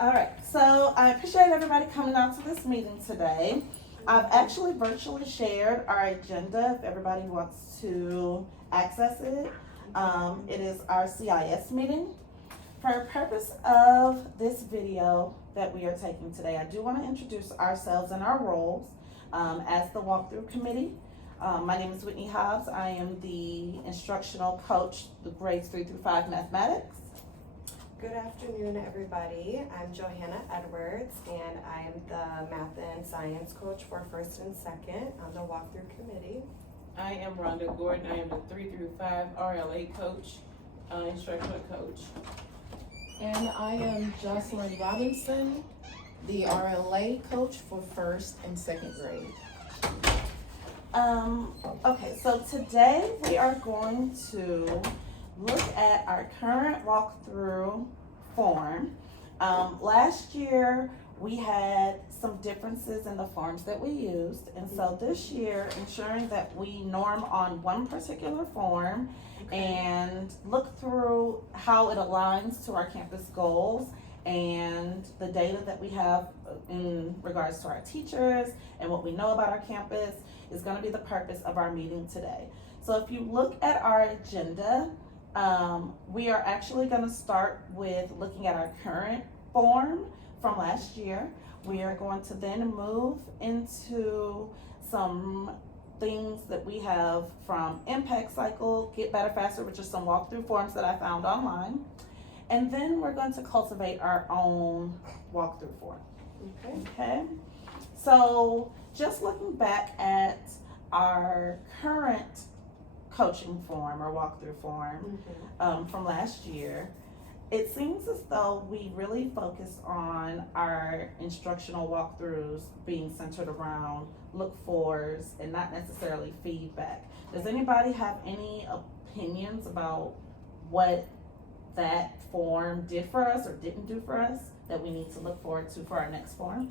All right, so I appreciate everybody coming out to this meeting today. I've actually virtually shared our agenda if everybody wants to access it. It is our CIS meeting. For the purpose of this video that we are taking today, I do want to introduce ourselves and our roles as the walkthrough committee. My name is Whitney Hobbs. I am the instructional coach, the grades 3 through 5 mathematics. Good afternoon, everybody. I'm Johanna Edwards, and I am the math and science coach for first and second on the walkthrough committee. I am Rhonda Gordon. I am the 3 through 5 RLA coach, instructional coach. And I am Jocelyn Robinson, the RLA coach for first and second grade. Okay, so today we are going to look at our current walkthrough form. Last year we had some differences in the forms that we used, and so this year, ensuring that we norm on one particular form and look through how it aligns to our campus goals and the data that we have in regards to our teachers and what we know about our campus is going to be the purpose of our meeting today. So if you look at our agenda, we are actually going to start with looking at our current form from last year. We are going to then move into some things that we have from Impact Cycle, Get Better Faster, which are some walkthrough forms that I found online. And then we're going to cultivate our own walkthrough form. Okay? So just looking back at our current coaching form or walkthrough form from last year, it seems as though we really focused on our instructional walkthroughs being centered around look-fors and not necessarily feedback. Does anybody have any opinions about what that form did for us or didn't do for us that we need to look forward to for our next form?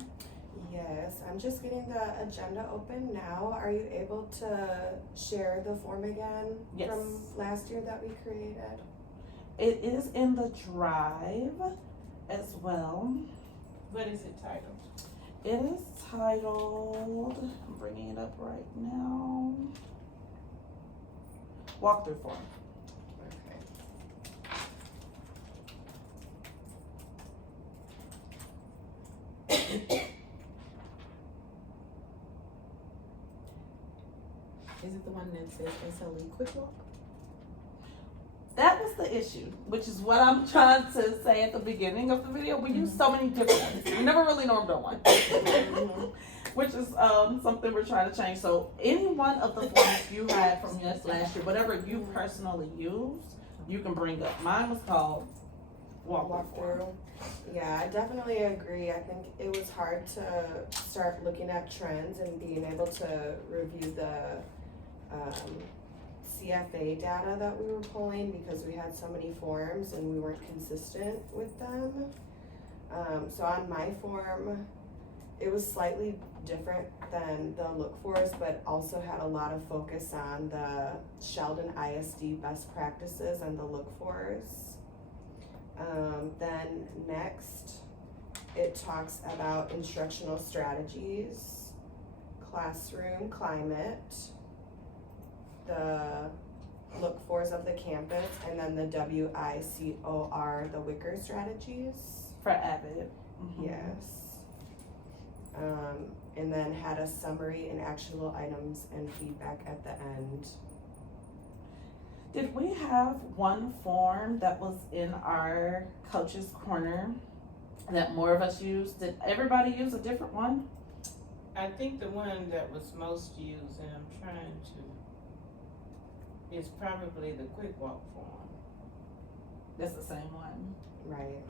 Yes, I'm just getting the agenda open now. Are you able to share the form again from last year that we created? It is in the drive as well. What is it titled? It is titled, I'm bringing it up right now, Walkthrough Form. Is it the one that says SLE Quick Walk? That was the issue, which is what I'm trying to say at the beginning of the video. We use so many different ones. We never really normed on one, which is something we're trying to change. So any one of the forms you had from last year, whatever you personally used, you can bring up. Mine was called Walkthrough. Yeah, I definitely agree. I think it was hard to start looking at trends and being able to review the CFA data that we were pulling because we had so many forms and we weren't consistent with them. So on my form, it was slightly different than the look-fors, but also had a lot of focus on the Sheldon ISD best practices and the look-fors. Then next, it talks about instructional strategies, classroom climate, the look-fors of the campus, and then the WICOR, the Wicker strategies. For Avid. Yes. And then had a summary and actionable items and feedback at the end. Did we have one form that was in our coach's corner that more of us used? Did everybody use a different one? I think the one that was most used, and I'm trying to, is probably the quick walk form. That's the same one. Right.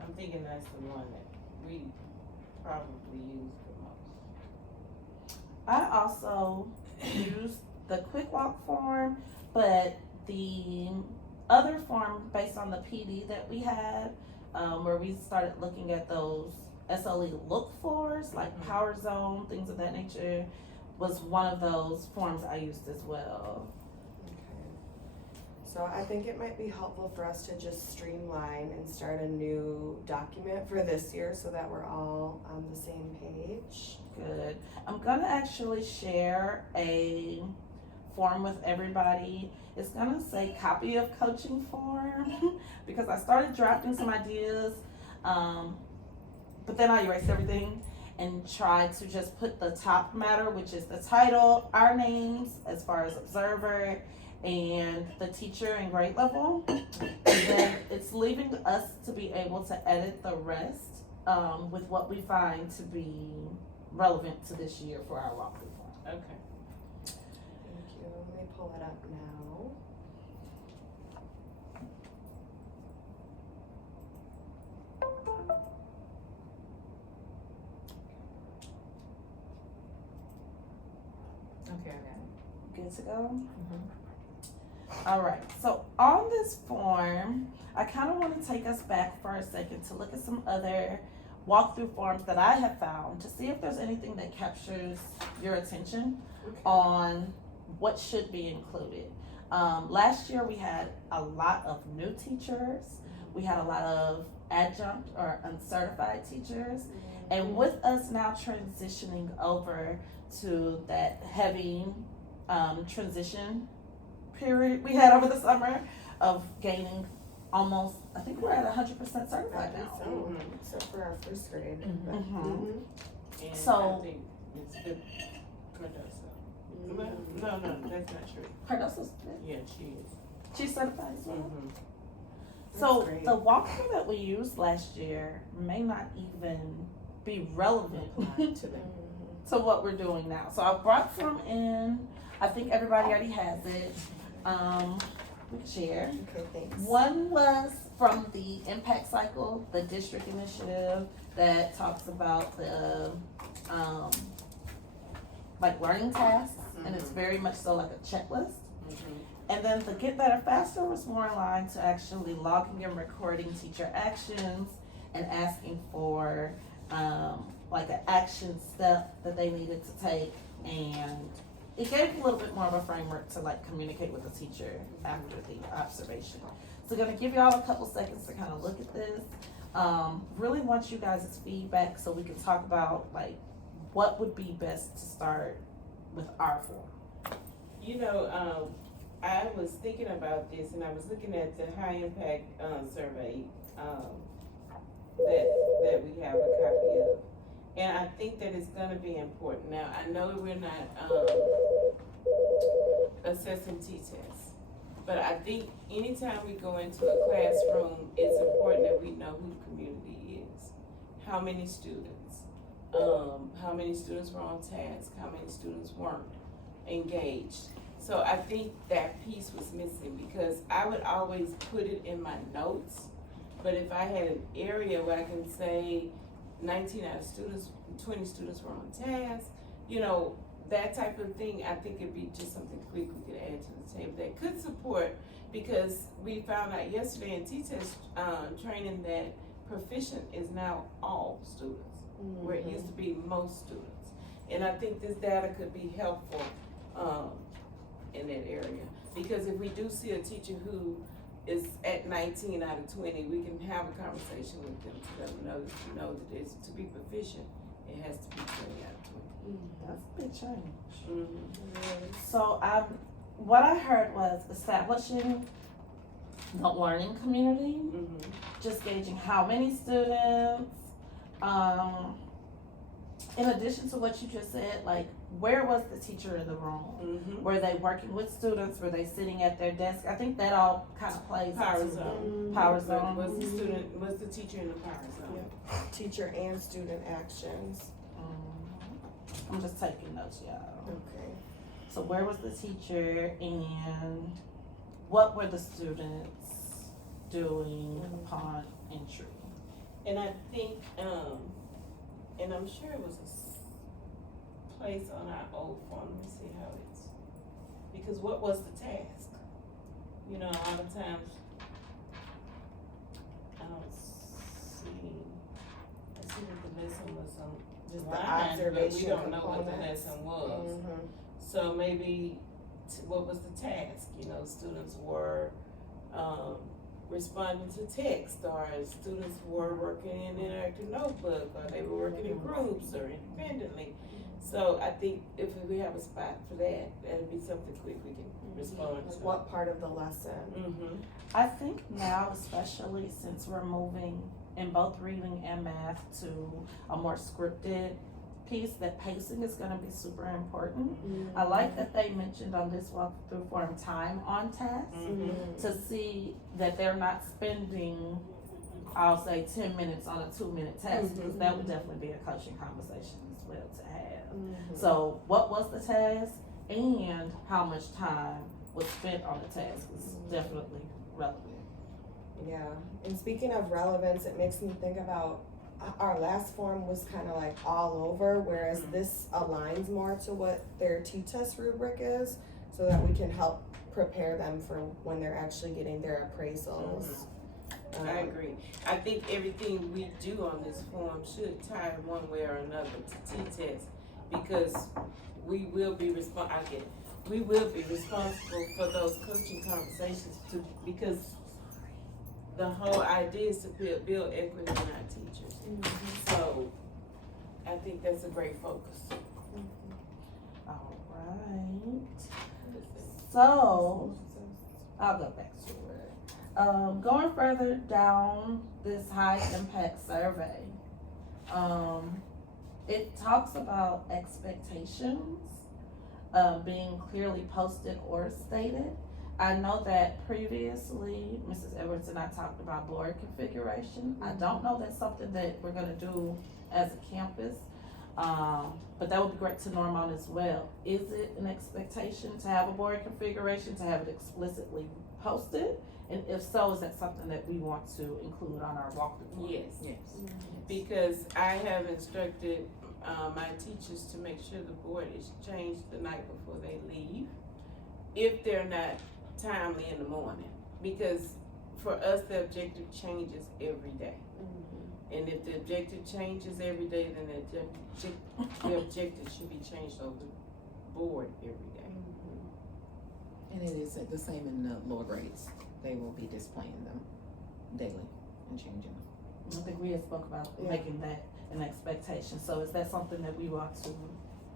I'm thinking that's the one that we probably used the most. I also used the quick walk form, but the other form based on the PD that we had, where we started looking at those SLE look-fors, like Power Zone, things of that nature, was one of those forms I used as well. Okay. So I think it might be helpful for us to just streamline and start a new document for this year so that we're all on the same page. Good. I'm gonna actually share a form with everybody. It's gonna say copy of coaching form because I started drafting some ideas, but then I erased everything and tried to just put the top matter, which is the title, our names as far as observer, and the teacher and grade level. And then it's leaving us to be able to edit the rest with what we find to be relevant to this year for our walkthrough form. Okay. Thank you. Let me pull it up now. Okay, I got it. Good to go? Mhm. All right, so on this form, I kind of want to take us back for a second to look at some other walkthrough forms that I have found to see if there's anything that captures your attention on what should be included. Last year we had a lot of new teachers. We had a lot of adjunct or uncertified teachers. And with us now transitioning over to that heavy transition period we had over the summer of gaining almost, I think we're at 100% certified now. So, except for our first grade. Mhm. And So- I think it's good Cardoso. No, that's not true. Cardoso's, Yeah, she is. she's certified as well. Mm-hmm. So That's great. the walkthrough that we used last year may not even be relevant To them. to what we're doing now. So I brought some in. I think everybody already has it. We can share. Okay, thanks. One was from the Impact Cycle, the district initiative that talks about the like learning tasks, and it's very much so like a checklist. Mm-hmm. And then the Get Better Faster was more in line to actually logging and recording teacher actions and asking for like an action step that they needed to take, and it gave a little bit more of a framework to like communicate with the teacher after the observation. So gonna give y'all a couple seconds to kind of look at this. Really want you guys' feedback so we can talk about like what would be best to start with our form. You know, I was thinking about this, and I was looking at the high impact survey that we have a copy of, and I think that it's going to be important. Now, I know we're not assessing T-tests, but I think anytime we go into a classroom, it's important that we know who the community is, how many students were on task, how many students weren't engaged. So I think that piece was missing, because I would always put it in my notes, but if I had an area where I can say 19 out of students, 20 students were on task, you know, that type of thing, I think it'd be just something quick we could add to the table that could support, because we found out yesterday in T-test training that proficient is now all students, where it used to be most students. And I think this data could be helpful in that area, because if we do see a teacher who is at 19 out of 20, we can have a conversation with them to let them know that it's, to be proficient, it has to be 20 out of 20. That's a big change. Mm-hmm. So what I heard was establishing the learning community, Mm-hmm. just gauging how many students, in addition to what you just said, like where was the teacher in the room? Mm-hmm. Were they working with students? Were they sitting at their desk? I think that all kind of plays Power into zone. Power zone. Was the student, was the teacher in the power zone? Teacher and student actions. I'm just taking notes, y'all. Okay. So where was the teacher and what were the students doing upon entry? And I think, and I'm sure it was a place on our old form. Let me see how it's, because what was the task? You know, a lot of times, I don't see, I see that the lesson was on Just the line, but we observation don't know what the components. lesson was. So maybe, what was the task? You know, students were responding to text, or students were working in interactive notebook, or they were working in groups or independently. So I think if we have a spot for that, that'd be something quick we can respond to. Like what part of the lesson? Mm-hmm. I think now, especially since we're moving in both reading and math to a more scripted piece, that pacing is gonna be super important. I like that they mentioned on this walkthrough form time on task to see that they're not spending, I'll say 10 minutes on a 2-minute test, because that would definitely be a coaching conversation as well to have. So what was the task and how much time was spent on the task is definitely relevant. Yeah, and speaking of relevance, it makes me think about our last form was kind of like all over, whereas this aligns more to what their T-test rubric is, so that we can help prepare them for when they're actually getting their appraisals. I agree. I think everything we do on this form should tie in one way or another to T-test, because we will be we will be responsible for those coaching conversations too, because the whole idea is to build equity in our teachers. So I think that's a great focus. All right. So I'll go back to it. Going further down this high impact survey, it talks about expectations being clearly posted or stated. I know that previously Mrs. Edwards and I talked about board configuration. I don't know that's something that we're gonna do as a campus, but that would be great to norm on as well. Is it an expectation to have a board configuration, to have it explicitly posted? And if so, is that something that we want to include on our walkthrough? Yes. Because I have instructed my teachers to make sure the board is changed the night before they leave, if they're not timely in the morning, because for us the objective changes every day, and if the objective changes every day, then the objective should be changed over the board every day. And it is the same in the lower grades. They will be displaying them daily and changing them. I think we had spoke about making that an expectation. So is that something that we want to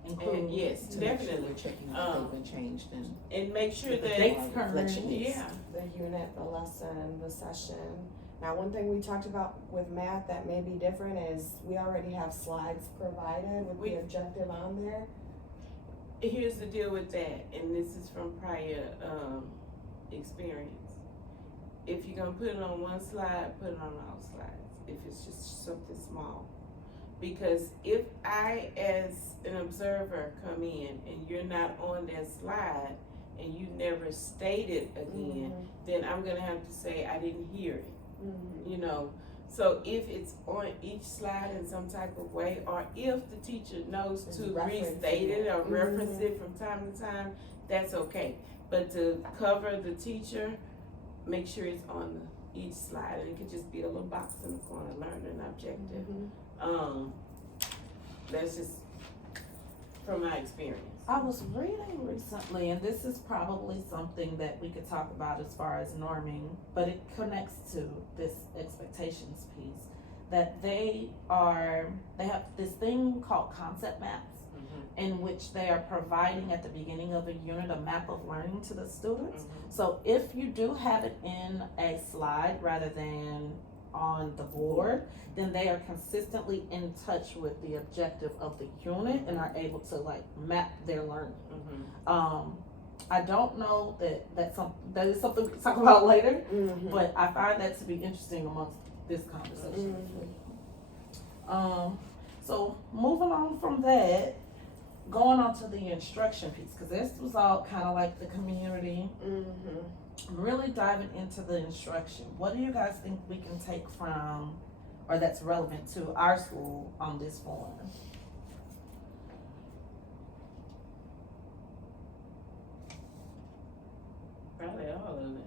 include? And yes, To make sure definitely. we're checking that they've been changed And make sure and that dates reflection is. yeah. The unit, the lesson, the session. Now, one thing we talked about with math that may be different is we already have slides provided with the objective on there. Here's the deal with that, and this is from prior experience. If you're gonna put it on one slide, put it on all slides, if it's just something small. Because if I, as an observer, come in and you're not on that slide and you never state it again, then I'm gonna have to say I didn't hear it, you know? So if it's on each slide in some type of way, or if the teacher knows Just to reference restate it or it. reference it from time to time, that's okay. But to cover the teacher, make sure it's on each slide, and it could just be a little box in the corner, learn an objective. That's just from my experience. I was reading recently, and this is probably something that we could talk about as far as norming, but it connects to this expectations piece, that they have this thing called concept maps, in which they are providing at the beginning of a unit a map of learning to the students. So if you do have it in a slide rather than on the board, then they are consistently in touch with the objective of the unit and are able to like map their learning. I don't know that is something we can talk about later, but I find that to be interesting amongst this conversation. So moving on from that, going on to the instruction piece, because this was all kind of like the community, really diving into the instruction. What do you guys think we can take from, or that's relevant to our school on this form? Probably all of it.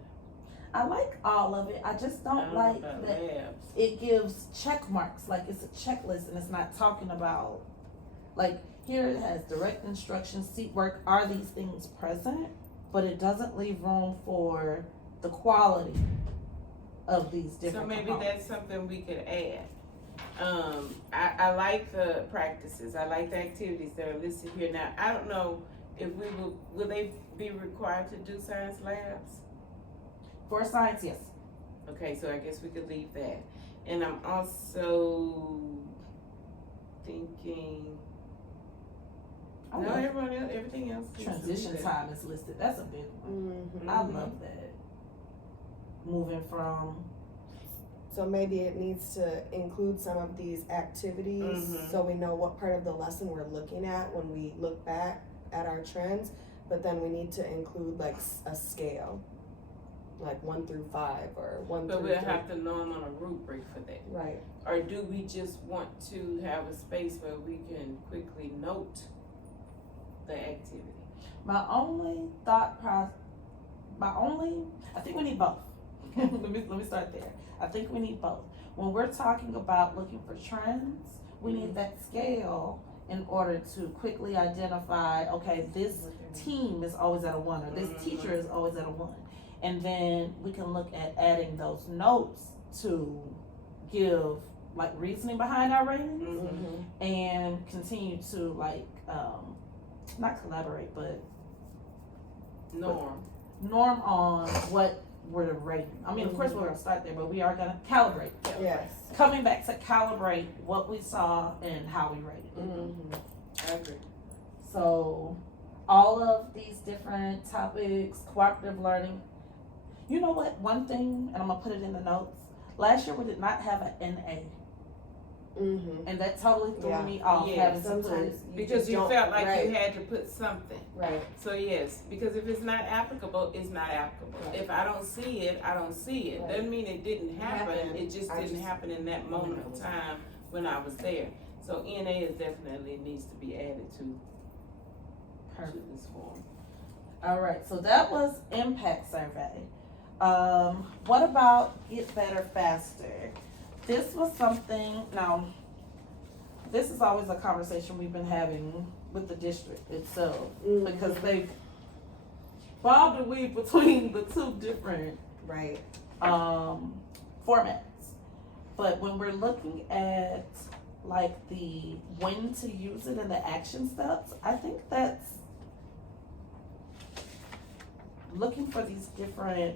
I like all of it. I just don't like that labs. it gives check marks, like it's a checklist and it's not talking about, like here it has direct instruction, seat work, are these things present? But it doesn't leave room for the quality of these different So maybe components. that's something we could add. I like the practices, I like the activities that are listed here. Now, I don't know if will they be required to do science labs? For science, yes. Okay, so I guess we could leave that. And I'm also thinking, I no, love everything else. seems to be transition there. time is listed. That's a big one. Mhm. I love that. Moving from So maybe it needs to include some of these activities, Mhm. so we know what part of the lesson we're looking at when we look back at our trends, but then we need to include like a scale, like 1 through 5 or 1 But through we'll 3. have to know them on a rubric for that. Right. Or do we just want to have a space where we can quickly note the activity? my only thought process, I think we need both. let me start there. I think we need both. When we're talking about looking for trends, we need that scale in order to quickly identify, okay, this team is always at a 1 or this teacher is always at a 1. And then we can look at adding those notes to give like reasoning behind our ratings Mm-hmm. and continue to like not collaborate but norm on what we're rating. I mean, of course we're gonna start there, but we are gonna calibrate. Yes. Coming back to calibrate what we saw and how we rated. Mm-hmm. I agree. So all of these different topics, cooperative learning. You know what? One thing, and I'm gonna put it in the notes. Last year we did not have an NA, Mm-hmm. and that totally threw Yeah. me off. Yeah, having to put Sometimes Because you don't- felt like right. you had to put something. Right. So yes, because if it's not applicable, it's not applicable. Right. If I don't see it, I don't see it. Right. Doesn't mean it didn't happen, Happened. it just I didn't just- happen in that moment of time when I was there. So NA is definitely needs to be added to Perfect. this form. All right, so that was impact survey. What about get better faster? This was something, now, this is always a conversation we've been having with the district itself, Mm-hmm. because they've bobbed and weaved between the two different Right. formats. But when we're looking at like the when to use it and the action steps, I think that's looking for these different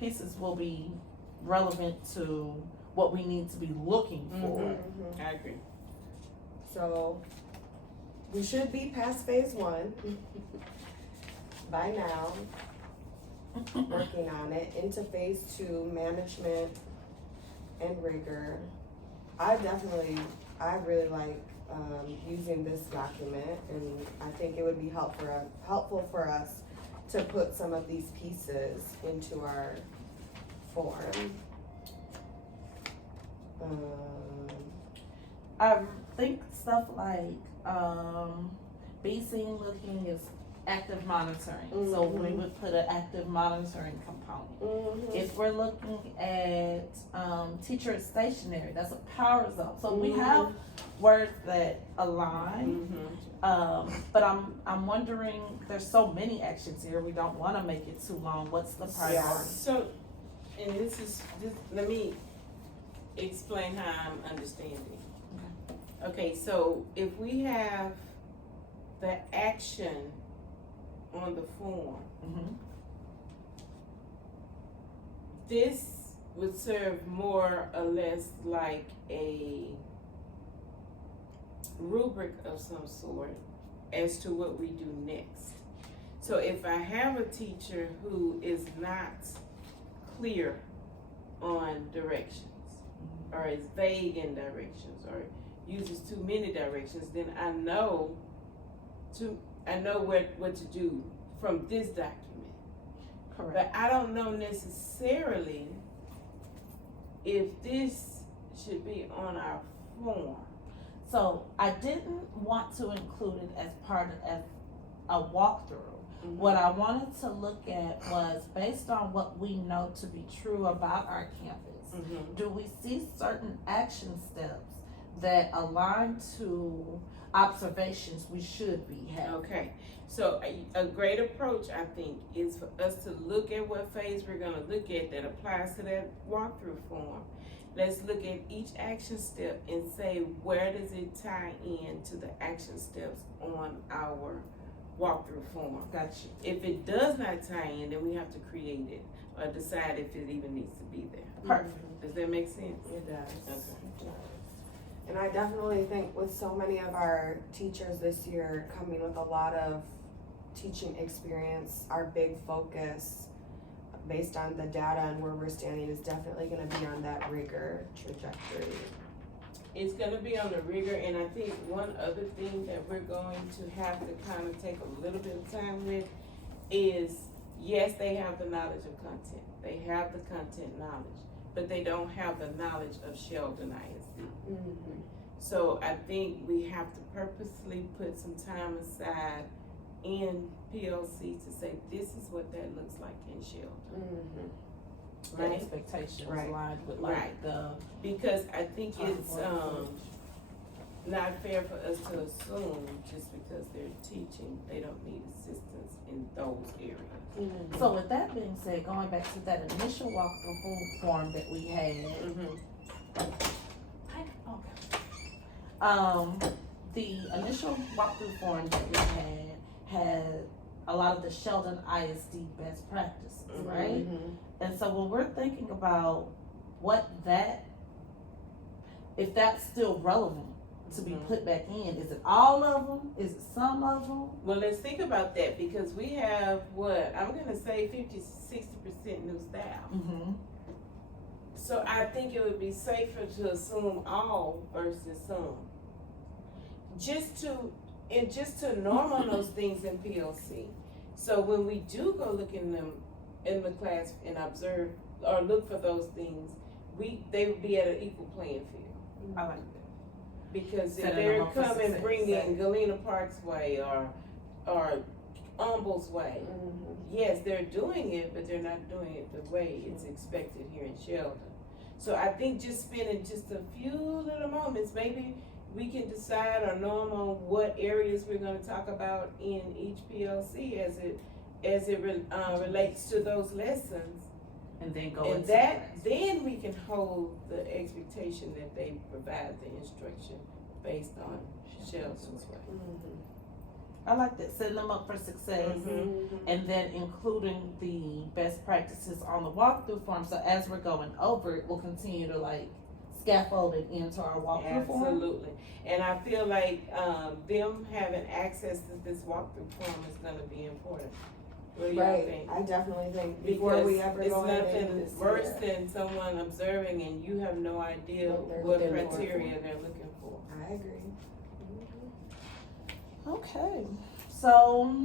pieces will be relevant to what we need to be looking for. Mm-hmm. I agree. So we should be past phase 1 by now, working on it, into phase 2, management and rigor. I really like using this document, and I think it would be helpful for us to put some of these pieces into our form. I think stuff like be seen looking is active monitoring. So we Mhm. would put an active monitoring component. Mm-hmm. If we're looking at teacher is stationary, that's a power zone. So we Mhm. have words that align. Mm-hmm. But I'm wondering, there's so many actions here, we don't wanna make it too long. What's the priority? So, and let me explain how I'm understanding. Okay, so if we have the action on the form, Mhm. this would serve more or less like a rubric of some sort as to what we do next. So if I have a teacher who is not clear on directions, or is vague in directions, or uses too many directions, then I know what to do from this document. Correct. But I don't know necessarily if this should be on our form. So I didn't want to include it as part of a walkthrough. Mhm. What I wanted to look at was based on what we know to be true about our campus. Mhm. Do we see certain action steps that align to observations we should be having. Okay, so a great approach, I think, is for us to look at what phase we're gonna look at that applies to that walkthrough form. Let's look at each action step and say, where does it tie in to the action steps on our walkthrough form? Gotcha. If it does not tie in, then we have to create it or decide if it even needs to be there. Perfect. Does that make sense? It does. Okay. It does. And I definitely think with so many of our teachers this year coming with a lot of teaching experience, our big focus based on the data and where we're standing is definitely gonna be on that rigor trajectory. It's gonna be on the rigor, and I think one other thing that we're going to have to kind of take a little bit of time with is, yes, they have the knowledge of content. They have the content knowledge, but they don't have the knowledge of Sheldon ISD. Mm-hmm. So I think we have to purposely put some time aside in PLC to say, this is what that looks like in Sheldon. Mm-hmm. The Right? expectations Right. aligned with like Right. the Because I think it's, Approach. not fair for us to assume just because they're teaching, they don't need assistance in those areas. Mm-hmm. So with that being said, going back to that initial walkthrough form that we had, the initial walkthrough form that we had a lot of the Sheldon ISD best practices, right? Mm-hmm. And so when we're thinking about if that's still relevant to be put back in, is it all of them? Is it some of them? Well, let's think about that, because we have I'm gonna say 50-60% new staff. Mm-hmm. So I think it would be safer to assume all versus some. Just to normal those things in PLC. So when we do go look in them in the class and observe or look for those things, they would be at an equal playing field. I like that. Because if Setting they're them up for coming, success. bringing Galena Park's way or Humble's way, Mm-hmm. yes, they're doing it, but they're not doing it the way it's expected here in Sheldon. So I think just spending just a few little moments, maybe we can decide or norm on what areas we're gonna talk about in each PLC as it relates to those lessons. And then go And into that, then we can hold the expectation that they provide the instruction based on Sheldon's way. Mm-hmm. I like that, setting them up for success. Mhm. And then including the best practices on the walkthrough form. So as we're going over it, we'll continue to like scaffold it into our walkthrough form. Absolutely. And I feel like them having access to this walkthrough form is gonna be important. What do y'all Right, think? I definitely think before we ever Because go it's into nothing this worse year, than someone observing and you have no idea What they're what looking for. criteria they're looking for. I agree. Okay, so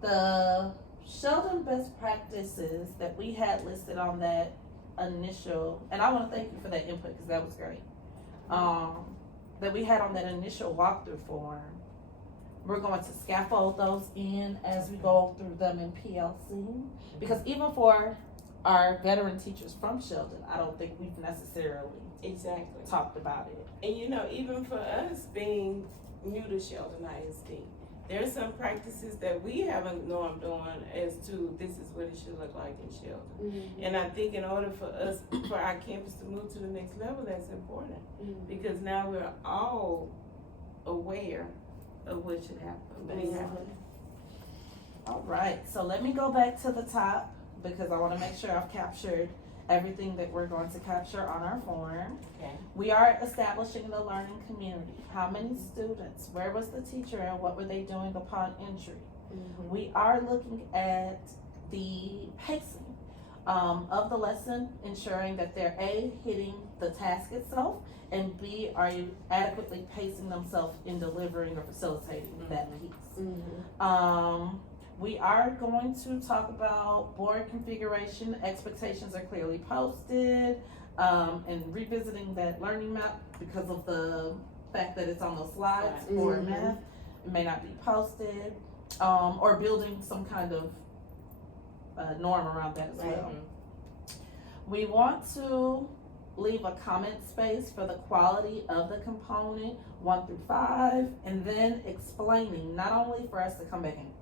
the Sheldon best practices that we had listed on that initial, and I want to thank you for that input because that was great. That we had on that initial walkthrough form, we're going to scaffold those in as we go through them in PLC. Because even for our veteran teachers from Sheldon, I don't think we've necessarily Exactly. talked about it. And you know, even for us being new to Sheldon ISD, there's some practices that we haven't normed on as to this is what it should look like in Sheldon. Mm-hmm. And I think in order for us, for our campus to move to the next level, that's important. Mm-hmm. Because now we're all aware of what should happen. All right, so let me go back to the top because I want to make sure I've captured everything that we're going to capture on our form. Okay. We are establishing the learning community. How many students? Where was the teacher and what were they doing upon entry? Mm-hmm. We are looking at the pacing of the lesson, ensuring that they're A, hitting the task itself, and B, are you adequately pacing themselves in delivering or facilitating that piece. Mm-hmm. We are going to talk about board configuration. Expectations are clearly posted, and revisiting that learning map because of the fact that it's on those slides for Mhm. math. It may not be posted, or building some kind of norm around that as Right. well. We want to leave a comment space for the quality of the component 1 through 5, and then explaining, not only for us to come back and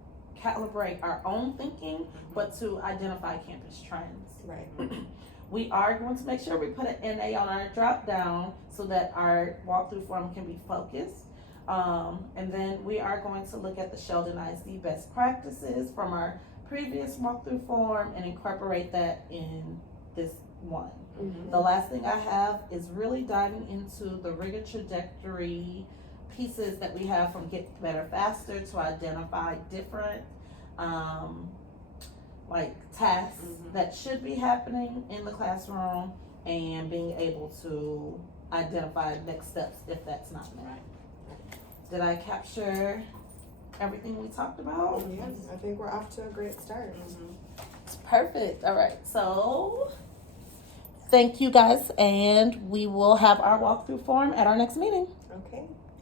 calibrate our own thinking, but to identify campus trends. Right. We are going to make sure we put an NA on our drop down so that our walkthrough form can be focused. And then we are going to look at the Sheldon ISD best practices from our previous walkthrough form and incorporate that in this one. Mm-hmm. The last thing I have is really diving into the rigor trajectory pieces that we have from Get Better Faster to identify different tasks that should be happening in the classroom and being able to identify next steps if that's not met. Did I capture everything we talked about? Yes, I think we're off to a great start. It's perfect. All right, so thank you guys, and we will have our walkthrough form at our next meeting. Okay.